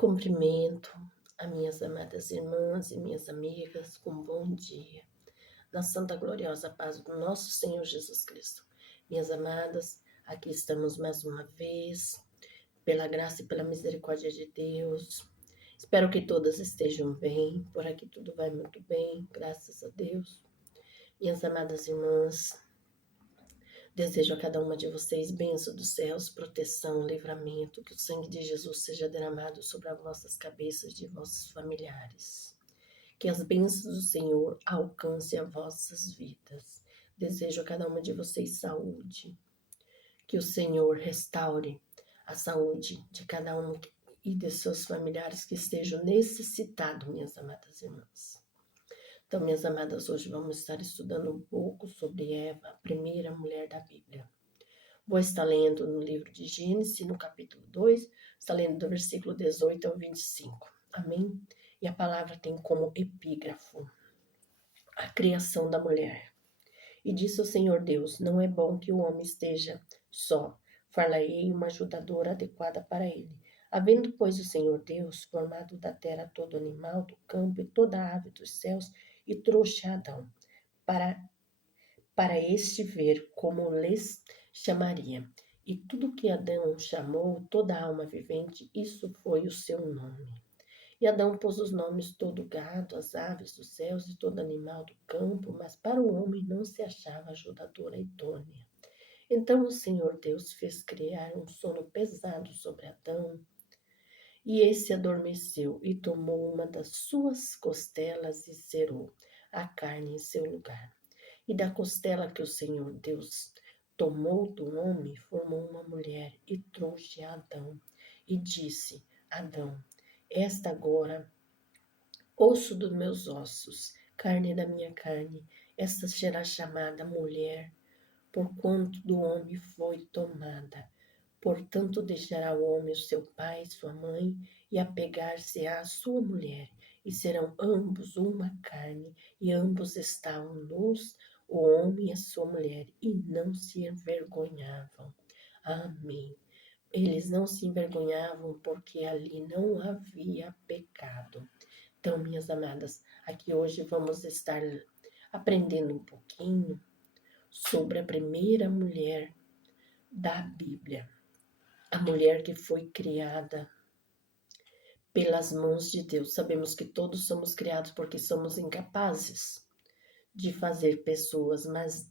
Cumprimento a minhas amadas irmãs e minhas amigas com um bom dia, na santa gloriosa paz do nosso Senhor Jesus Cristo. Minhas amadas, aqui estamos mais uma vez, pela graça e pela misericórdia de Deus. Espero que todas estejam bem, por aqui tudo vai muito bem, graças a Deus. Minhas amadas irmãs, desejo a cada uma de vocês bênção dos céus, proteção, livramento, que o sangue de Jesus seja derramado sobre as vossas cabeças de vossos familiares. Que as bênçãos do Senhor alcancem as vossas vidas. Desejo a cada uma de vocês saúde. Que o Senhor restaure a saúde de cada um e de seus familiares que estejam necessitados, minhas amadas irmãs. Então, minhas amadas, hoje vamos estar estudando um pouco sobre Eva, a primeira mulher da Bíblia. Vou estar lendo no livro de Gênesis, no capítulo 2, está lendo do versículo 18 ao 25. Amém? E a palavra tem como epígrafo a criação da mulher. E disse o Senhor Deus, não é bom que o homem esteja só, far-lhe-ei uma ajudadora adequada para ele. Havendo, pois, o Senhor Deus formado da terra todo animal do campo e toda ave dos céus, e trouxe a Adão, para este ver como lhes chamaria. E tudo que Adão chamou, toda alma vivente, isso foi o seu nome. E Adão pôs os nomes todo gado, as aves dos céus e todo animal do campo, mas para o homem não se achava ajudadora idônea. Então o Senhor Deus fez criar um sono pesado sobre Adão, e esse adormeceu e tomou uma das suas costelas e cerrou a carne em seu lugar. E da costela que o Senhor Deus tomou do homem, formou uma mulher e trouxe a Adão. E disse, Adão, esta agora, osso dos meus ossos, carne da minha carne, esta será chamada mulher, porquanto do homem foi tomada. Portanto, deixará o homem o seu pai e sua mãe, e apegar-se à sua mulher, e serão ambos uma carne, e ambos estavam nus, o homem e a sua mulher, e não se envergonhavam. Amém. Eles não se envergonhavam porque ali não havia pecado. Então, minhas amadas, aqui hoje vamos estar aprendendo um pouquinho sobre a primeira mulher da Bíblia. A mulher que foi criada pelas mãos de Deus. Sabemos que todos somos criados porque somos incapazes de fazer pessoas, mas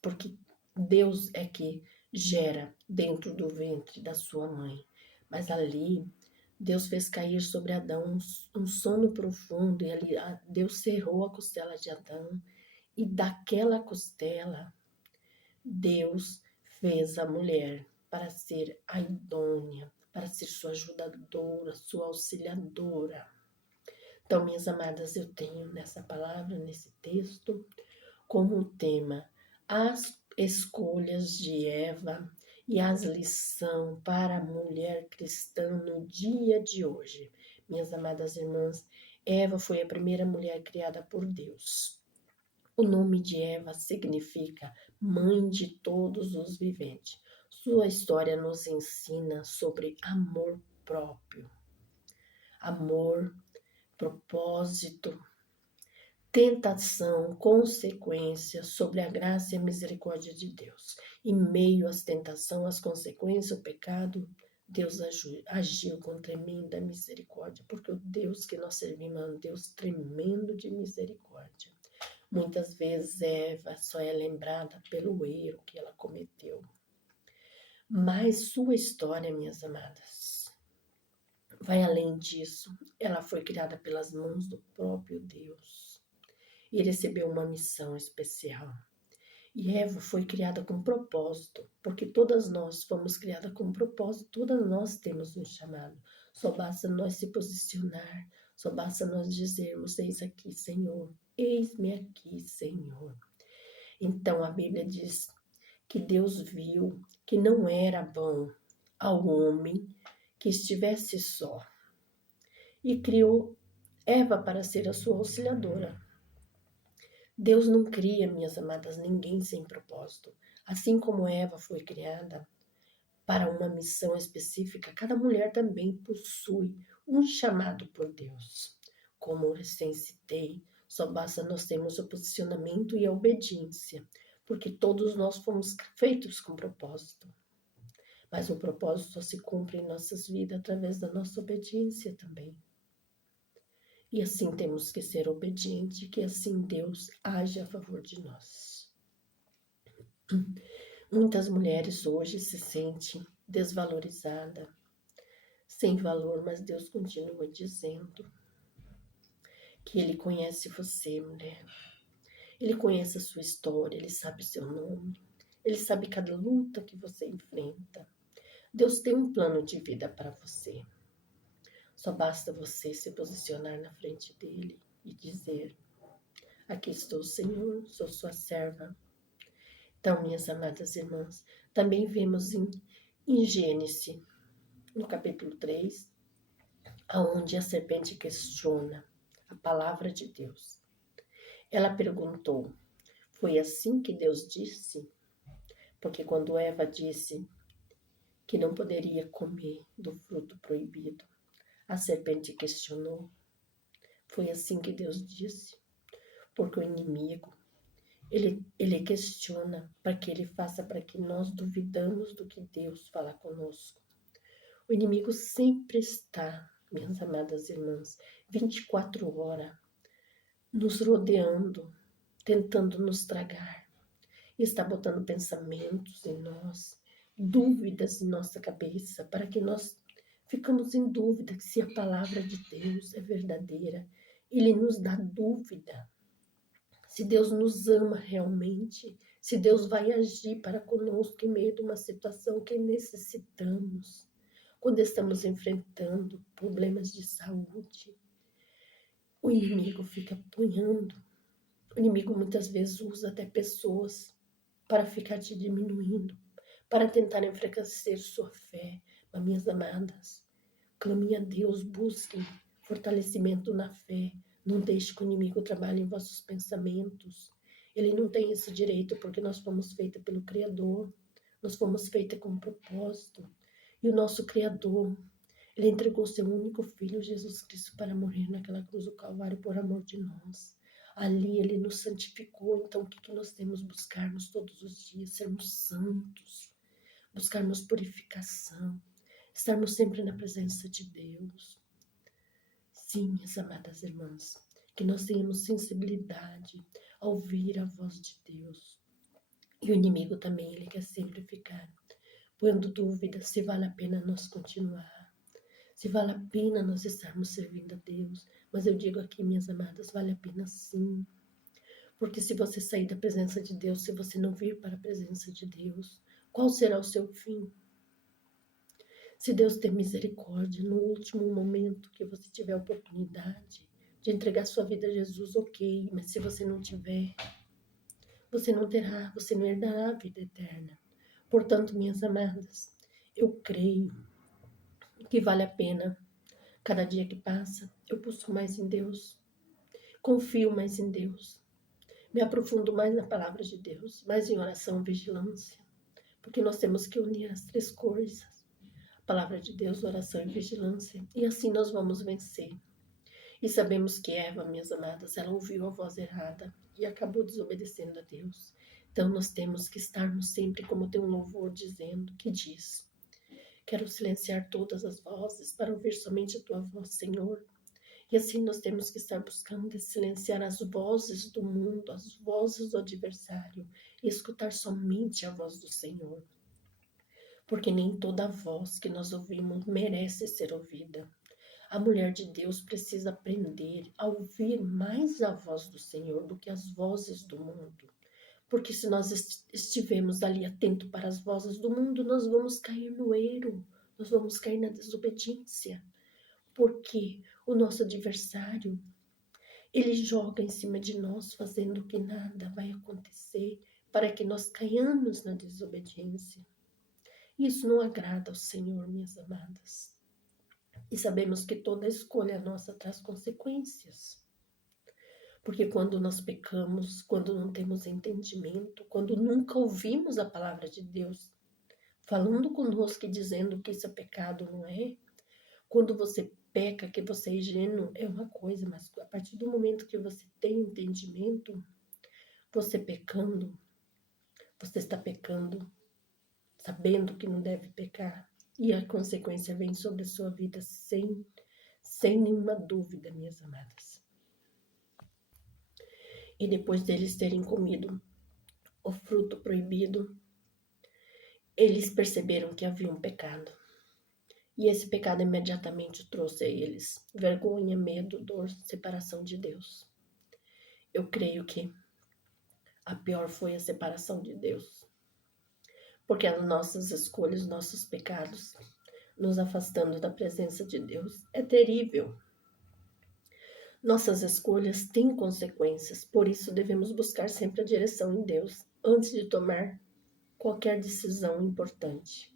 porque Deus é que gera dentro do ventre da sua mãe. Mas ali, Deus fez cair sobre Adão um sono profundo, e ali Deus cerrou a costela de Adão, e daquela costela, Deus fez a mulher para ser a idônea, para ser sua ajudadora, sua auxiliadora. Então, minhas amadas, eu tenho nessa palavra, nesse texto, como tema as escolhas de Eva e as lições para a mulher cristã no dia de hoje. Minhas amadas irmãs, Eva foi a primeira mulher criada por Deus. O nome de Eva significa mãe de todos os viventes. Sua história nos ensina sobre amor próprio, amor, propósito, tentação, consequência, sobre a graça e a misericórdia de Deus. Em meio às tentações, às consequências, o pecado, Deus agiu com tremenda misericórdia, porque o Deus que nós servimos é um Deus tremendo de misericórdia. Muitas vezes Eva só é lembrada pelo erro que ela cometeu. Mas sua história, minhas amadas, vai além disso. Ela foi criada pelas mãos do próprio Deus e recebeu uma missão especial. E Eva foi criada com propósito, porque todas nós fomos criadas com propósito, todas nós temos um chamado. Só basta nós se posicionar, só basta nós dizermos, eis aqui, Senhor, eis-me aqui, Senhor. Então a Bíblia diz que Deus viu que não era bom ao homem que estivesse só e criou Eva para ser a sua auxiliadora. Deus não cria, minhas amadas, ninguém sem propósito. Assim como Eva foi criada para uma missão específica, cada mulher também possui um chamado por Deus. Como eu recém citei, só basta nós termos o posicionamento e a obediência, porque todos nós fomos feitos com propósito. Mas o propósito só se cumpre em nossas vidas através da nossa obediência também. E assim temos que ser obedientes, que assim Deus age a favor de nós. Muitas mulheres hoje se sentem desvalorizadas, sem valor, mas Deus continua dizendo que Ele conhece você, mulher. Ele conhece a sua história, Ele sabe o seu nome, Ele sabe cada luta que você enfrenta. Deus tem um plano de vida para você. Só basta você se posicionar na frente dele e dizer: aqui estou, Senhor, sou sua serva. Então, minhas amadas irmãs, também vemos em Gênesis, no capítulo 3, aonde a serpente questiona a palavra de Deus. Ela perguntou: foi assim que Deus disse? Porque quando Eva disse que não poderia comer do fruto proibido, a serpente questionou: foi assim que Deus disse? Porque o inimigo, ele questiona para que ele faça para que nós duvidamos do que Deus fala conosco. O inimigo sempre está, minhas amadas irmãs, 24 horas, nos rodeando, tentando nos tragar. E está botando pensamentos em nós, dúvidas em nossa cabeça, para que nós ficamos em dúvida se a palavra de Deus é verdadeira. Ele nos dá dúvida se Deus nos ama realmente, se Deus vai agir para conosco em meio de uma situação que necessitamos, quando estamos enfrentando problemas de saúde. O inimigo fica apoiando. O inimigo muitas vezes usa até pessoas para ficar te diminuindo, para tentar enfraquecer sua fé. Mas, minhas amadas, clame a Deus, busquem fortalecimento na fé. Não deixe que o inimigo trabalhe em vossos pensamentos. Ele não tem esse direito, porque nós fomos feitas pelo Criador. Nós fomos feitas com um propósito. E o nosso Criador, Ele entregou seu único Filho, Jesus Cristo, para morrer naquela cruz do Calvário por amor de nós. Ali Ele nos santificou. Então, o que nós temos? Buscarmos todos os dias, sermos santos, buscarmos purificação, estarmos sempre na presença de Deus. Sim, minhas amadas irmãs, que nós tenhamos sensibilidade a ouvir a voz de Deus. E o inimigo também, ele quer sempre ficar pondo dúvidas se vale a pena nós continuar, se vale a pena nós estarmos servindo a Deus. Mas eu digo aqui, minhas amadas, vale a pena sim. Porque se você sair da presença de Deus, se você não vir para a presença de Deus, qual será o seu fim? Se Deus ter misericórdia, no último momento que você tiver a oportunidade de entregar sua vida a Jesus, ok. Mas se você não tiver, você não terá, você não herdará a vida eterna. Portanto, minhas amadas, eu creio que vale a pena. Cada dia que passa, eu busco mais em Deus, confio mais em Deus, me aprofundo mais na palavra de Deus, mais em oração e vigilância, porque nós temos que unir as três coisas: a palavra de Deus, oração e vigilância, e assim nós vamos vencer. E sabemos que Eva, minhas amadas, ela ouviu a voz errada e acabou desobedecendo a Deus. Então nós temos que estarmos sempre, como tem um louvor dizendo, que diz: quero silenciar todas as vozes para ouvir somente a tua voz, Senhor. E assim nós temos que estar buscando silenciar as vozes do mundo, as vozes do adversário, e escutar somente a voz do Senhor. Porque nem toda voz que nós ouvimos merece ser ouvida. A mulher de Deus precisa aprender a ouvir mais a voz do Senhor do que as vozes do mundo. Porque se nós estivermos ali atento para as vozes do mundo, nós vamos cair no erro, nós vamos cair na desobediência. Porque o nosso adversário, ele joga em cima de nós, fazendo que nada vai acontecer, para que nós caiamos na desobediência. Isso não agrada ao Senhor, minhas amadas. E sabemos que toda escolha nossa traz consequências. Porque quando nós pecamos, quando não temos entendimento, quando nunca ouvimos a palavra de Deus falando conosco e dizendo que isso é pecado, não é? Quando você peca, que você é ingênuo, é uma coisa, mas a partir do momento que você tem entendimento, você pecando, você está pecando, sabendo que não deve pecar, e a consequência vem sobre a sua vida sem nenhuma dúvida, minhas amadas. E depois deles terem comido o fruto proibido, eles perceberam que havia um pecado. E esse pecado imediatamente trouxe a eles vergonha, medo, dor, separação de Deus. Eu creio que a pior foi a separação de Deus. Porque as nossas escolhas, nossos pecados, nos afastando da presença de Deus, é terrível. Nossas escolhas têm consequências, por isso devemos buscar sempre a direção em Deus, antes de tomar qualquer decisão importante.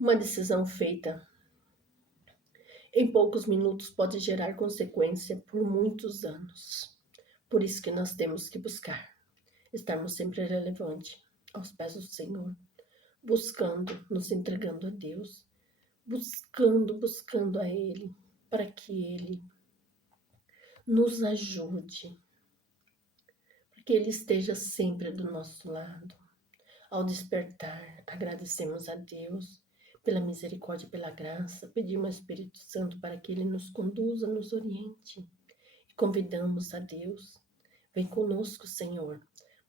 Uma decisão feita em poucos minutos pode gerar consequência por muitos anos. Por isso que nós temos que buscar, estarmos sempre relevantes aos pés do Senhor, buscando, nos entregando a Deus, buscando a Ele, para que Ele nos ajude, para que Ele esteja sempre do nosso lado. Ao despertar, agradecemos a Deus pela misericórdia e pela graça, pedimos ao Espírito Santo para que Ele nos conduza, nos oriente. E convidamos a Deus, vem conosco, Senhor.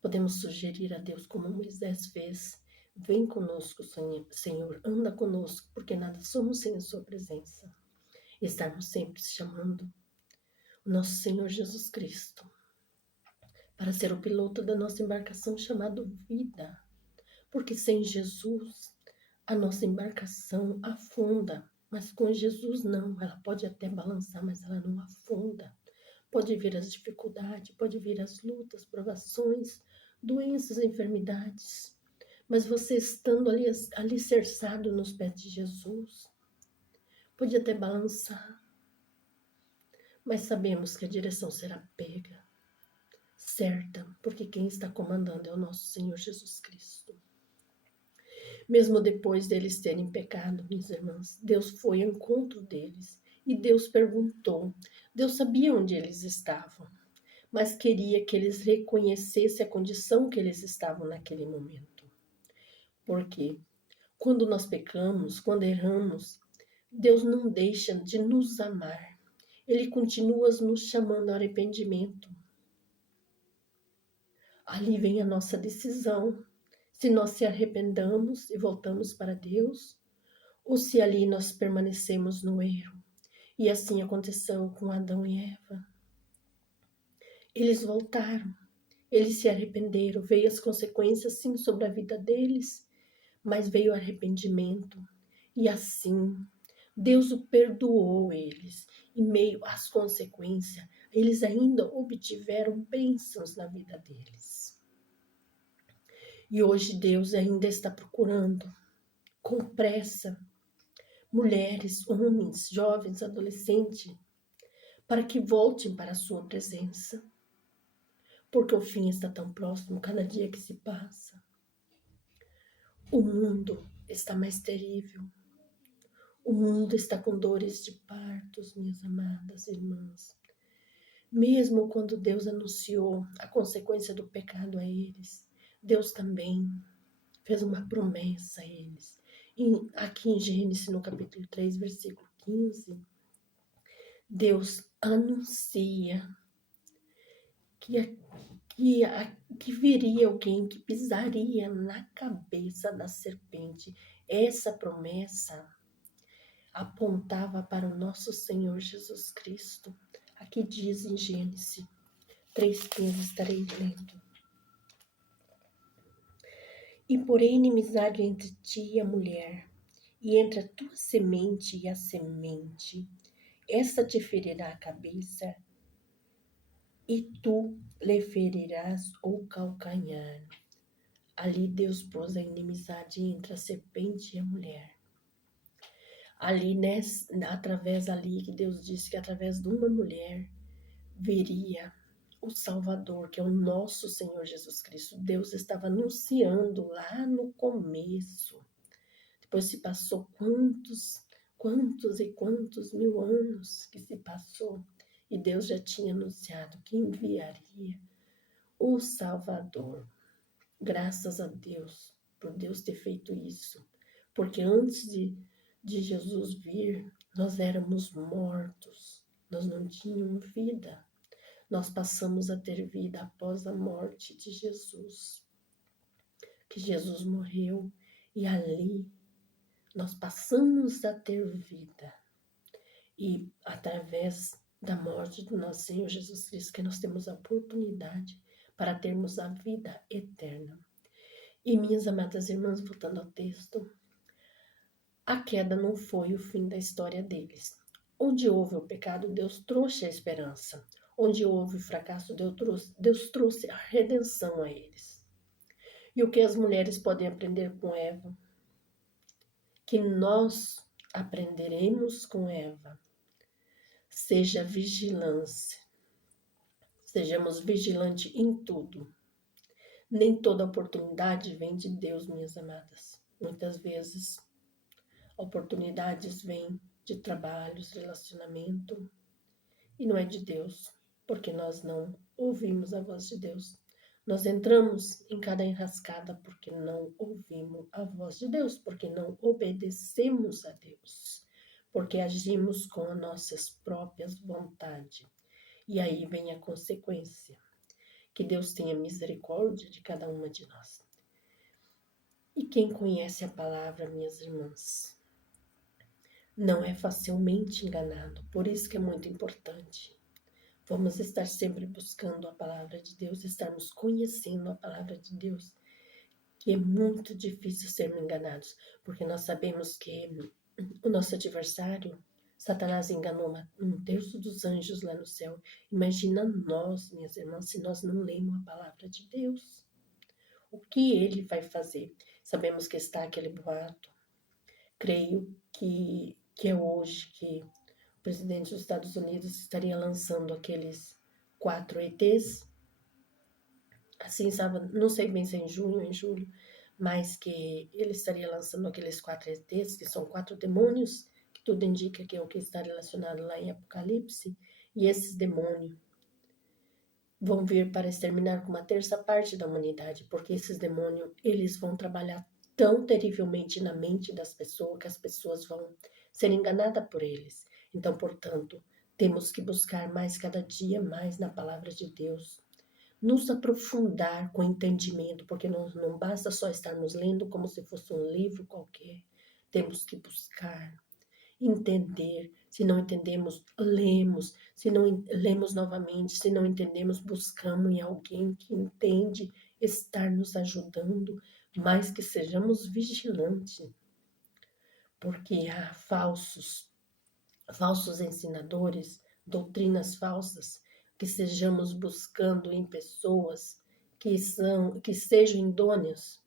Podemos sugerir a Deus como Moisés fez. Vem conosco, Senhor, anda conosco, porque nada somos sem a sua presença. E estarmos sempre chamando o nosso Senhor Jesus Cristo para ser o piloto da nossa embarcação chamado vida. Porque sem Jesus, a nossa embarcação afunda, mas com Jesus não. Ela pode até balançar, mas ela não afunda. Pode vir as dificuldades, pode vir as lutas, provações, doenças, enfermidades. Mas você estando ali alicerçado nos pés de Jesus, pode até balançar, mas sabemos que a direção será pega, certa, porque quem está comandando é o nosso Senhor Jesus Cristo. Mesmo depois deles terem pecado, minhas irmãs, Deus foi ao encontro deles e Deus perguntou. Deus sabia onde eles estavam, mas queria que eles reconhecessem a condição que eles estavam naquele momento. Porque quando nós pecamos, quando erramos, Deus não deixa de nos amar. Ele continua nos chamando ao arrependimento. Ali vem a nossa decisão. Se nós se arrependamos e voltamos para Deus, ou se ali nós permanecemos no erro. E assim aconteceu com Adão e Eva. Eles voltaram, eles se arrependeram, veio as consequências sim sobre a vida deles, mas veio o arrependimento. E assim, Deus o perdoou eles. Em meio às consequências, eles ainda obtiveram bênçãos na vida deles. E hoje Deus ainda está procurando, com pressa, mulheres, homens, jovens, adolescentes, para que voltem para a sua presença. Porque o fim está tão próximo, cada dia que se passa. O mundo está mais terrível. O mundo está com dores de partos, minhas amadas irmãs. Mesmo quando Deus anunciou a consequência do pecado a eles, Deus também fez uma promessa a eles. Aqui em Gênesis, no capítulo 3, versículo 15, Deus anuncia que viria alguém que pisaria na cabeça da serpente. Essa promessa apontava para o nosso Senhor Jesus Cristo. Aqui diz em Gênesis 3,15, estarei lendo. E porém inimizade entre ti e a mulher, e entre a tua semente e a semente. Essa te ferirá a cabeça, e tu lhe ferirás o calcanhar. Ali Deus pôs a inimizade entre a serpente e a mulher. Ali, através ali que Deus disse que através de uma mulher viria o Salvador, que é o nosso Senhor Jesus Cristo. Deus estava anunciando lá no começo. Depois se passou quantos quantos e quantos mil anos que se passou e Deus já tinha anunciado que enviaria o Salvador. Graças a Deus, por Deus ter feito isso. Porque antes de Jesus vir, nós éramos mortos, nós não tínhamos vida. Nós passamos a ter vida após a morte de Jesus. Que Jesus morreu e ali nós passamos a ter vida. E através da morte do nosso Senhor Jesus Cristo, que nós temos a oportunidade para termos a vida eterna. E minhas amadas irmãs, voltando ao texto, a queda não foi o fim da história deles. Onde houve o pecado, Deus trouxe a esperança. Onde houve o fracasso, Deus trouxe a redenção a eles. E o que as mulheres podem aprender com Eva? Que nós aprenderemos com Eva. Seja vigilância. Sejamos vigilantes em tudo. Nem toda oportunidade vem de Deus, minhas amadas. Muitas vezes, oportunidades vêm de trabalhos, relacionamento, e não é de Deus, porque nós não ouvimos a voz de Deus. Nós entramos em cada enrascada porque não ouvimos a voz de Deus, porque não obedecemos a Deus, porque agimos com as nossas próprias vontades. E aí vem a consequência. Que Deus tenha misericórdia de cada uma de nós. E quem conhece a palavra, minhas irmãs, não é facilmente enganado. Por isso que é muito importante. Vamos estar sempre buscando a palavra de Deus, estarmos conhecendo a palavra de Deus, que é muito difícil sermos enganados, porque nós sabemos que o nosso adversário, Satanás, enganou um terço dos anjos lá no céu. Imagina nós, minhas irmãs, se nós não lemos a palavra de Deus. O que ele vai fazer? Sabemos que está aquele boato. Creio que é hoje que o presidente dos Estados Unidos estaria lançando aqueles 4 ETs. Assim, sabe, não sei bem se é em junho ou em julho, mas que ele estaria lançando aqueles 4 ETs, que são 4 demônios, que tudo indica que é o que está relacionado lá em Apocalipse, e esses demônios vão vir para exterminar com uma terça parte da humanidade, porque esses demônios, eles vão trabalhar tão terrivelmente na mente das pessoas, que as pessoas vão ser enganadas por eles. Então, portanto, temos que buscar mais, cada dia mais na palavra de Deus, nos aprofundar com entendimento, porque não basta só estarmos lendo como se fosse um livro qualquer. Temos que buscar, entender. Se não entendemos, lemos. Se não lemos novamente, se não entendemos, buscamos em alguém que entende estar nos ajudando, mas que sejamos vigilantes, porque há falsos ensinadores, doutrinas falsas, que sejamos buscando em pessoas que sejam idôneas,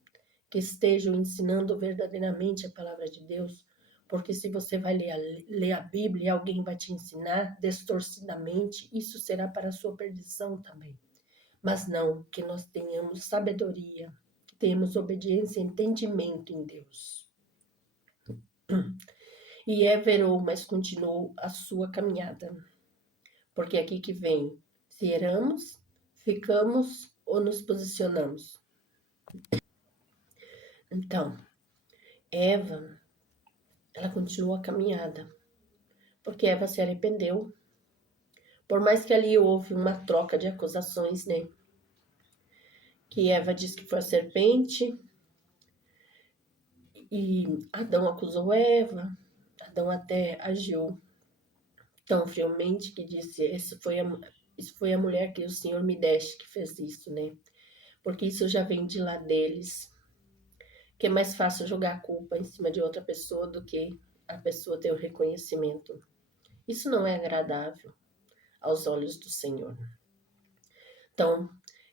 que estejam ensinando verdadeiramente a palavra de Deus, porque se você vai ler a Bíblia e alguém vai te ensinar distorcidamente, isso será para a sua perdição também. Mas não, que nós tenhamos sabedoria, que tenhamos obediência e entendimento em Deus. E verou, mas continuou a sua caminhada. Porque é aqui que vem, se erramos, ficamos ou nos posicionamos. Então, Eva, ela continuou a caminhada, porque Eva se arrependeu. Por mais que ali houve uma troca de acusações, né? Que Eva disse que foi a serpente, e Adão acusou Eva. Adão até agiu tão friamente que disse, isso foi a mulher que o Senhor me deste que fez isso, né? Porque isso já vem de lá deles, que é mais fácil jogar a culpa em cima de outra pessoa do que a pessoa ter o reconhecimento. Isso não é agradável aos olhos do Senhor. Então,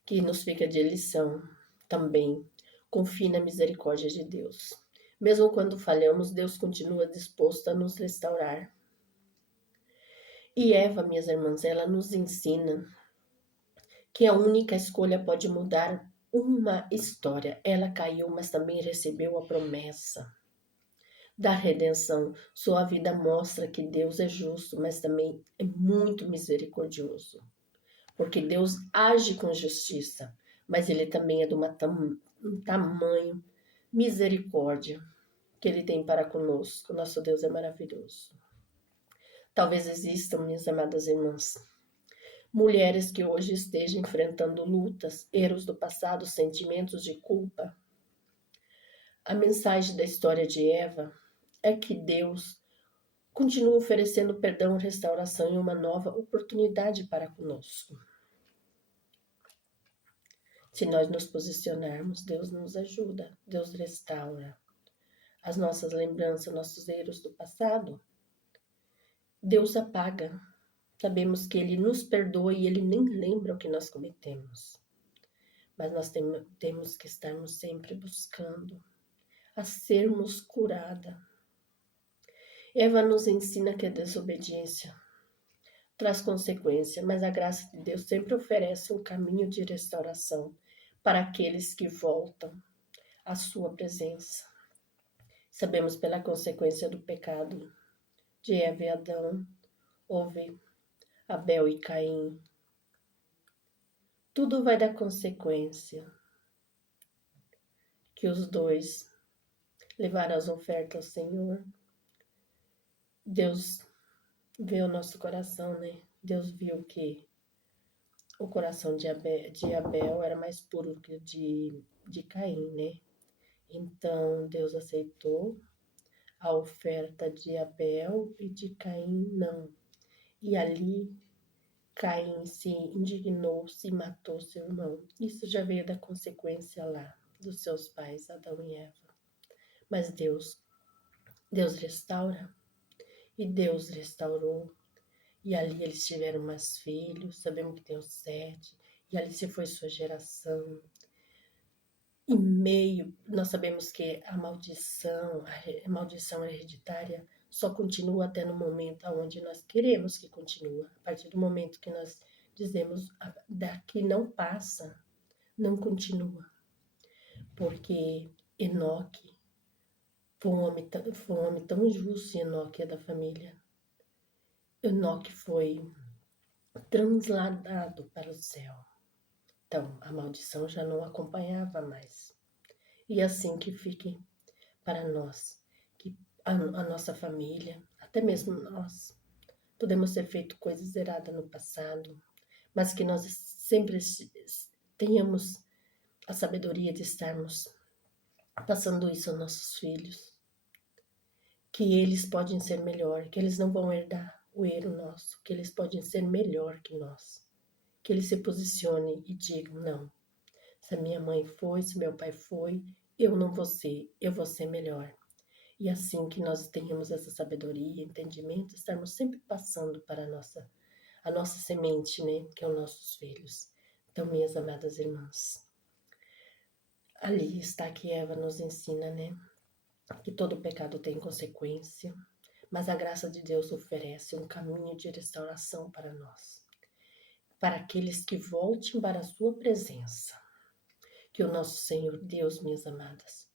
que nos fica de lição também, confie na misericórdia de Deus. Mesmo quando falhamos, Deus continua disposto a nos restaurar. E Eva, minhas irmãs, ela nos ensina que a única escolha pode mudar uma história. Ela caiu, mas também recebeu a promessa. da redenção. Sua vida mostra que Deus é justo, mas também é muito misericordioso. Porque Deus age com justiça, mas Ele também é de um tamanho misericórdia que Ele tem para conosco. Nosso Deus é maravilhoso. Talvez existam, minhas amadas irmãs, mulheres que hoje estejam enfrentando lutas, erros do passado, sentimentos de culpa. A mensagem da história de Eva é que Deus continua oferecendo perdão, restauração e uma nova oportunidade para conosco. Se nós nos posicionarmos, Deus nos ajuda, Deus restaura as nossas lembranças, nossos erros do passado. Deus apaga. Sabemos que Ele nos perdoa e Ele nem lembra o que nós cometemos. Mas nós temos que estarmos sempre buscando a sermos curada. Eva nos ensina que a desobediência traz consequência, mas a graça de Deus sempre oferece um caminho de restauração para aqueles que voltam à sua presença. Sabemos pela consequência do pecado de Eva e Adão, houve Abel e Caim. Tudo vai dar consequência, que os dois levaram as ofertas ao Senhor. Deus vê o nosso coração, né? Deus viu que o coração de Abel era mais puro que o de Caim, né? Então, Deus aceitou a oferta de Abel e de Caim não. E ali, Caim se indignou, se matou seu irmão. Isso já veio da consequência lá dos seus pais, Adão e Eva. Mas Deus restaura. E Deus restaurou. E ali eles tiveram mais filhos, sabemos que tem os 7. E ali se foi sua geração. Em meio, nós sabemos que a maldição hereditária só continua até no momento onde nós queremos que continue. A partir do momento que nós dizemos daqui não passa, não continua. Porque Enoque foi um homem tão justo, e Enoque é da família. Enoque foi transladado para o céu. Então, a maldição já não acompanhava mais. E assim que fique para nós, que a nossa família, até mesmo nós, podemos ter feito coisas erradas no passado, mas que nós sempre tenhamos a sabedoria de estarmos passando isso aos nossos filhos, que eles podem ser melhor, que eles não vão herdar o erro nosso, que eles podem ser melhor que nós, que eles se posicionem e digam, não, se a minha mãe foi, se meu pai foi, eu não vou ser, eu vou ser melhor. E assim que nós tenhamos essa sabedoria, entendimento, estarmos sempre passando para a nossa semente, né, que é os nossos filhos. Então, minhas amadas irmãs, ali está que Eva nos ensina, né, que todo pecado tem consequência, mas a graça de Deus oferece um caminho de restauração para nós, para aqueles que voltem para a sua presença. Que o nosso Senhor Deus, minhas amadas,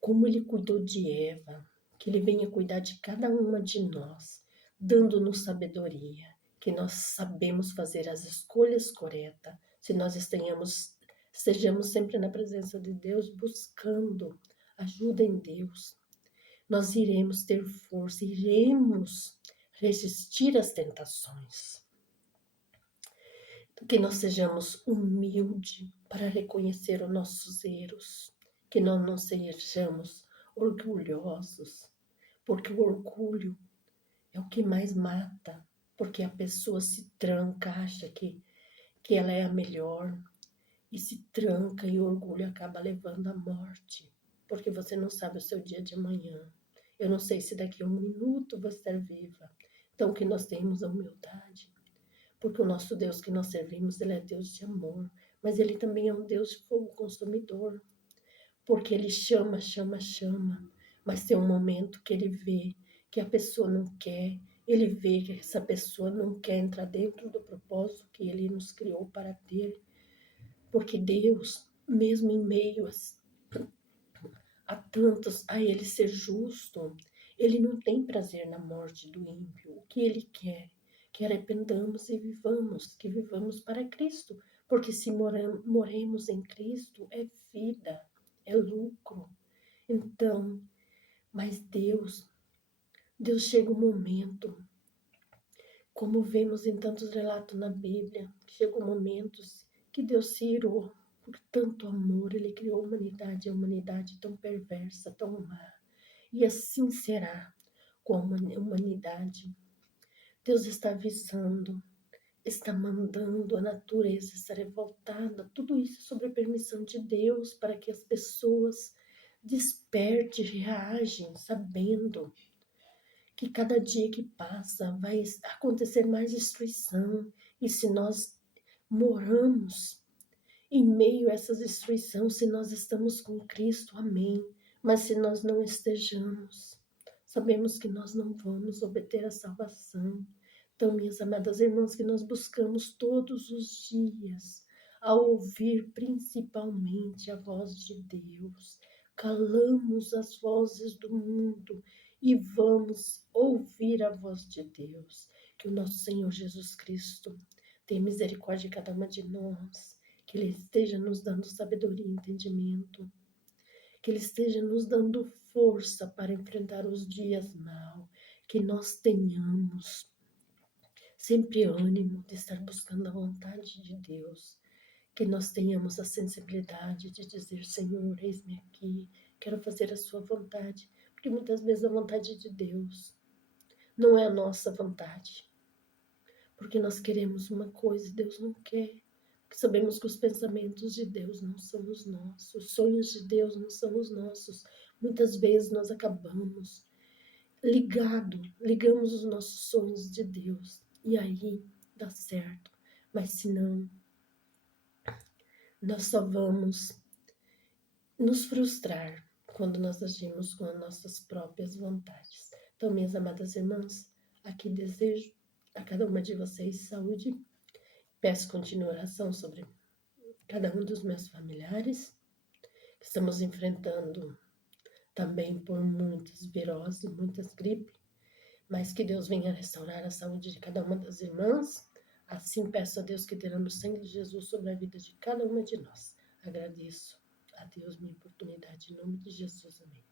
como Ele cuidou de Eva, que Ele venha cuidar de cada uma de nós, dando-nos sabedoria, que nós sabemos fazer as escolhas corretas, se nós estejamos sempre na presença de Deus, buscando ajuda em Deus. Nós iremos ter força, iremos resistir às tentações. Que nós sejamos humildes para reconhecer os nossos erros, que nós não sejamos orgulhosos, porque o orgulho é o que mais mata, porque a pessoa se tranca, acha que ela é a melhor, e se tranca e o orgulho acaba levando à morte, porque você não sabe o seu dia de amanhã. Eu não sei se daqui a um minuto vou estar viva. Então que nós tenhamos a humildade, porque o nosso Deus que nós servimos, Ele é Deus de amor, mas Ele também é um Deus de fogo consumidor, porque Ele chama, chama, chama, mas tem um momento que Ele vê que a pessoa não quer, Ele vê que essa pessoa não quer entrar dentro do propósito que Ele nos criou para ter, porque Deus, mesmo em meio a tantos, a Ele ser justo, Ele não tem prazer na morte do ímpio. O que ele quer? Que arrependamos e vivamos, que vivamos para Cristo. Porque se moremos em Cristo, é vida, é lucro. Então, mas Deus chega um momento, como vemos em tantos relatos na Bíblia, chegam momentos que Deus se irou por tanto amor, Ele criou a humanidade tão perversa, tão má. E assim será com a humanidade. Deus está avisando, está mandando a natureza estar revoltada, tudo isso sobre a permissão de Deus, para que as pessoas despertem, reagem, sabendo que cada dia que passa vai acontecer mais destruição. E se nós moramos em meio a essa destruição, se nós estamos com Cristo, amém. Mas se nós não estejamos, sabemos que nós não vamos obter a salvação. Então, minhas amadas irmãs, que nós buscamos todos os dias, a ouvir principalmente a voz de Deus, calamos as vozes do mundo e vamos ouvir a voz de Deus. Que o nosso Senhor Jesus Cristo tenha misericórdia de cada uma de nós, que Ele esteja nos dando sabedoria e entendimento, que Ele esteja nos dando força para enfrentar os dias maus, que nós tenhamos sempre ânimo de estar buscando a vontade de Deus, que nós tenhamos a sensibilidade de dizer: Senhor, eis-me aqui, quero fazer a sua vontade, porque muitas vezes a vontade de Deus não é a nossa vontade, porque nós queremos uma coisa e Deus não quer. Porque sabemos que os pensamentos de Deus não são os nossos, os sonhos de Deus não são os nossos. Muitas vezes nós acabamos ligamos os nossos sonhos de Deus e aí dá certo. Mas se não, nós só vamos nos frustrar quando nós agimos com as nossas próprias vontades. Então, minhas amadas irmãs, aqui desejo a cada uma de vocês saúde. Peço continuação sobre cada um dos meus familiares, que estamos enfrentando também por muitas viroses, muitas gripes, mas que Deus venha restaurar a saúde de cada uma das irmãs. Assim peço a Deus que derrame o sangue de Jesus sobre a vida de cada uma de nós. Agradeço a Deus minha oportunidade, em nome de Jesus, amém.